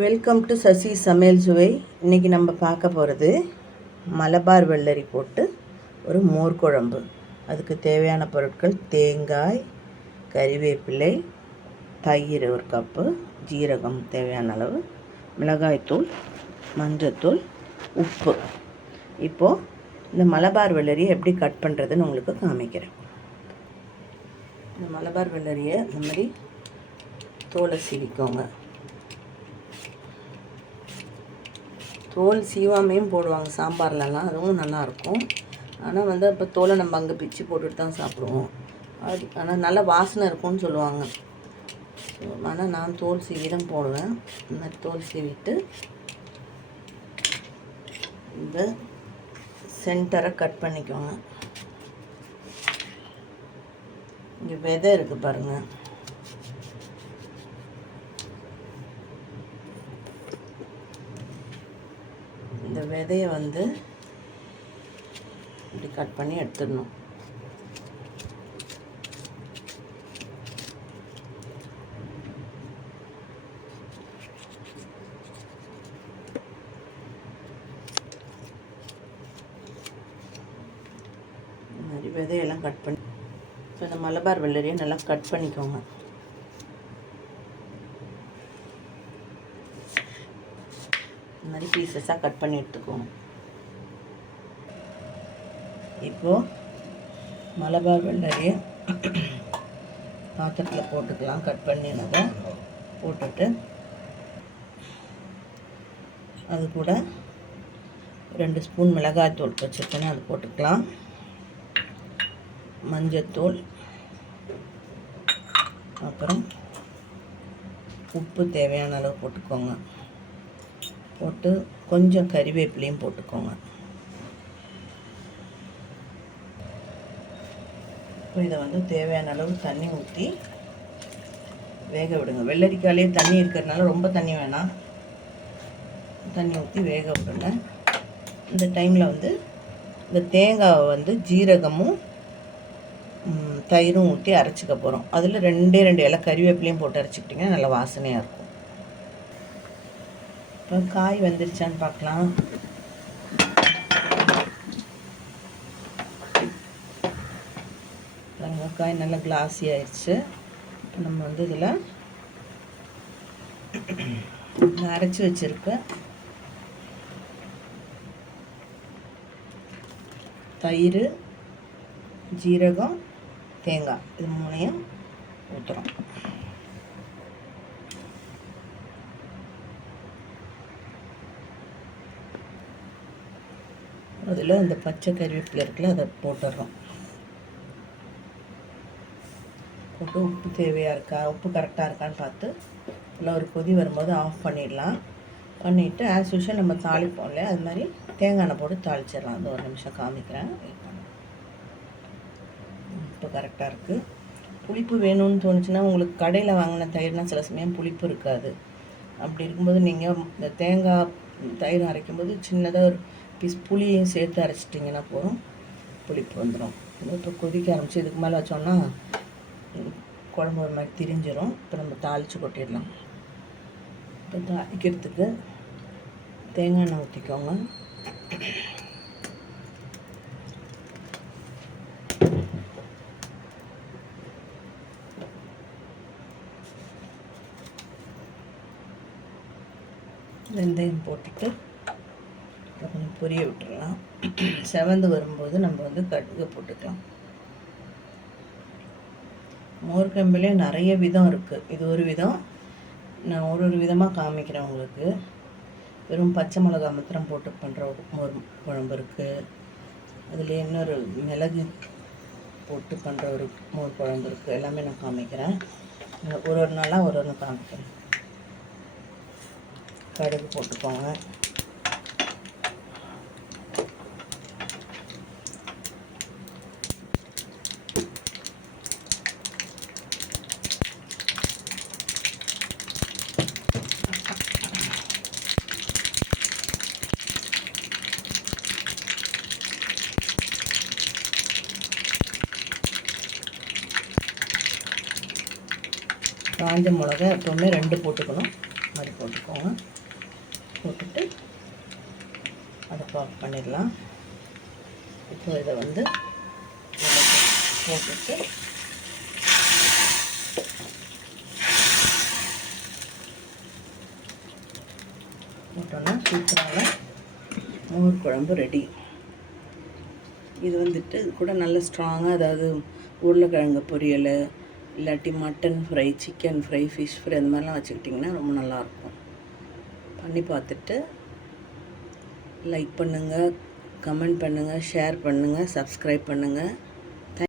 Welcome to Sasi சமையல் சுவை. இன்றைக்கி நம்ம பார்க்க போகிறது மலபார் வெள்ளரி போட்டு ஒரு மோர் குழம்பு. அதுக்கு தேவையான பொருட்கள் தேங்காய், கறிவேப்பிலை, தயிர் ஒரு கப்பு, ஜீரகம் தேவையான அளவு, மிளகாய்த்தூள், மஞ்சத்தூள், உப்பு. இப்போது இந்த மலபார் வெள்ளரியை எப்படி கட் பண்ணுறதுன்னு உங்களுக்கு காமிக்கிறேன். இந்த மலபார் வெள்ளரியை இந்த மாதிரி தோலை சீவிக்கோங்க. தோல் சீவாமையும் போடுவாங்க சாம்பார்லலாம், அதுவும் நல்லாயிருக்கும். ஆனால் இப்போ தோலை நம்ம அங்கே பிச்சு போட்டுட்டு தான் சாப்பிடுவோம். அது ஆனால் நல்ல வாசனை இருக்கும்னு சொல்லுவாங்க. ஆனால் நான் தோல் சீவி தான் போடுவேன். இந்த மாதிரி தோல் சீவிட்டு இந்த சென்டரை கட் பண்ணிக்கோங்க. இங்கே விதை இருக்குது பாருங்கள். இந்த விதையை இப்படி கட் பண்ணி எடுத்துடணும். இந்த மாதிரி விதையெல்லாம் கட் பண்ணி ஸோ இந்த மலபார் வெள்ளரியை நல்லா கட் பண்ணிக்கோங்க. இந்த மாதிரி பீசஸாக கட் பண்ணி எடுத்துக்கோங்க. இப்போது மலபார் வெள்ளரியை பாத்திரத்தில் போட்டுக்கலாம். கட் பண்ணினதை போட்டுட்டு அது கூட 2 ஸ்பூன் மிளகாய்த்தூள் வச்சுருக்கேன், அது போட்டுக்கலாம். மஞ்சத்தூள், அப்புறம் உப்பு தேவையான அளவு போட்டுக்கோங்க. போட்டு கொஞ்சம் கறிவேப்பிலையும் போட்டுக்கோங்க. இப்போ இதை தேவையான அளவு தண்ணி ஊற்றி வேக விடுங்க. வெள்ளரிக்காயிலே தண்ணி இருக்கிறதுனால ரொம்ப தண்ணி வேணாம், தண்ணி ஊற்றி வேக விடுங்க. இந்த டைமில் இந்த தேங்காவை ஜீரகமும் தயிரும் ஊற்றி அரைச்சிக்க போகிறோம். அதில் 2 இலை கறிவேப்பிலையும் போட்டு அரைச்சிக்கிட்டிங்கன்னா நல்லா வாசனையாக இருக்கும். இப்போ காய் வந்துருச்சான்னு பார்க்கலாம். காய் நல்லா கிளாஸி ஆயிடுச்சு. இப்போ நம்ம இதில் அரைச்சி வச்சுருக்க தயிர், ஜீரகம், தேங்காய் இது 3ஐயும் ஊற்றுறோம். அதில் இந்த பச்சை கறிவேப்பிலை இருக்குல்ல, அதை போட்டுடுறோம். போட்டு உப்பு தேவையாக இருக்கா, உப்பு கரெக்டாக இருக்கான்னு பார்த்து இல்லை ஒரு கொதி வரும்போது ஆஃப் பண்ணிடலாம். பண்ணிவிட்டு ஆஸ் யூஷுவல் நம்ம தாளிப்போம் இல்லையா, அது மாதிரி தேங்காய் எண்ணெய் போட்டு தாளிச்சிடலாம். அந்த ஒரு நிமிஷம் காமிக்கிறேன், வெயிட் பண்ண. உப்பு கரெக்டாக இருக்குது. புளிப்பு வேணும்னு தோணுச்சுன்னா உங்களுக்கு கடையில் வாங்கின தயிர்னால் சில சமயம் புளிப்பு இருக்காது. அப்படி இருக்கும்போது நீங்கள் இந்த தேங்காய் தயிர் அரைக்கும்போது சின்னதாக ஒரு பீஸ் புளியையும் சேர்த்து அரைச்சிட்டிங்கன்னா போதும், புளிப்பு வந்துடும். இப்போ கொதிக்க ஆரம்பிச்சு இதுக்கு மேலே வச்சோன்னா குழம்பு ஒரு மாதிரி திரிஞ்சிடும். இப்போ நம்ம தாளித்து கொட்டிடலாம். இப்போ தாளிக்கிறதுக்கு தேங்காய் எண்ணெய் ஊற்றிக்கோங்க. வெந்தயம் போட்டுட்டு கொஞ்சம் பொரிய விட்டுடலாம். செவந்து வரும்போது நம்ம கடுகு போட்டுக்கலாம். மோர்கம்பிலே நிறைய விதம் இருக்குது. இது ஒரு விதம், நான் ஒரு விதமாக காமிக்கிறேன் உங்களுக்கு. வெறும் பச்சை மிளகா மாத்திரம் போட்டு பண்ணுற மோர் குழம்பு இருக்குது. அதில் இன்னொரு மிளகு போட்டு பண்ணுற ஒரு மோர் குழம்பு இருக்குது. எல்லாமே நான் காமிக்கிறேன். ஒரு நாளாக ஒரு காமிக்கிறேன். கடுகு போட்டுக்கோங்க. காஞ்ச மிளகா எப்போவுமே 2 போட்டுக்கணும். மாதிரி போட்டுக்கோங்க. போட்டுட்டு அதை ஆஃப் பண்ணிடலாம். இப்போ இதை வந்து போட்டுட்டு போட்டோன்னா சூப்பரான மோர் குழம்பு ரெடி. இது வந்துட்டு இது கூட நல்ல ஸ்ட்ராங்காக, அதாவது உருளைக்கிழங்கு பொரியல் இல்லாட்டி mutton fry, chicken fry, fish fry அந்த மாதிரிலாம் வச்சுக்கிட்டிங்கன்னா ரொம்ப நல்லாயிருக்கும். பண்ணி பார்த்துட்டு லைக் பண்ணுங்கள், கமெண்ட் பண்ணுங்கள், ஷேர் பண்ணுங்கள், சப்ஸ்கிரைப் பண்ணுங்கள்.